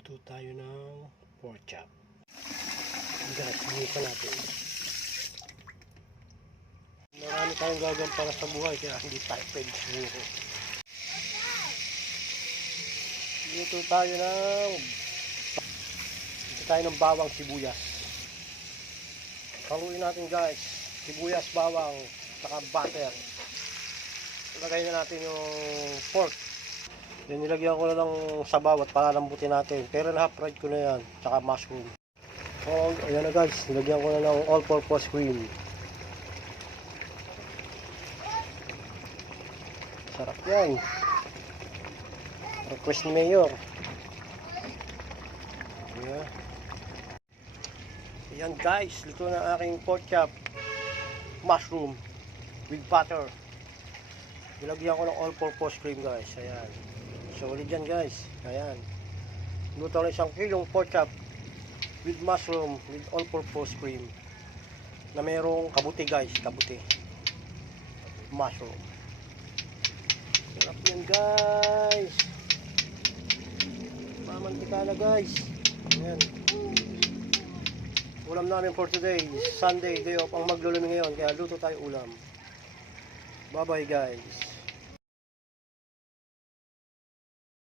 Luto tayo ng pork chop. Guys, sinipan natin. Marami tayong gagawin para sa buhay, kaya hindi tayo pwede sumuko. Luto tayo ng bawang sibuyas. Haluin natin guys, sibuyas, bawang, saka butter. Ilagay na natin yung pork. Then nilagyan ko na ng sabaw at palalambutin natin. Pero na-fried ko na yan, saka mushroom. Oh, ayan na guys, nilagyan ko na ng all-purpose cream. Sarap yan. Request ni Mayor. Ayan. Ayan guys, luto na aking pork chop. Mushroom with butter. Nilagyan ko ng all-purpose cream guys. Ayan. Solid yan guys. Ayan. Luto na 1 kilong pork chop with mushroom with all-purpose cream. Na mayroong kabuti guys. Kabuti. Mushroom. Sarap yan guys. Mamantika na guys. Ayan. Ulam namin for today. Sunday, day off ang maglulumi ngayon. Kaya luto tayo ulam. Bye bye guys.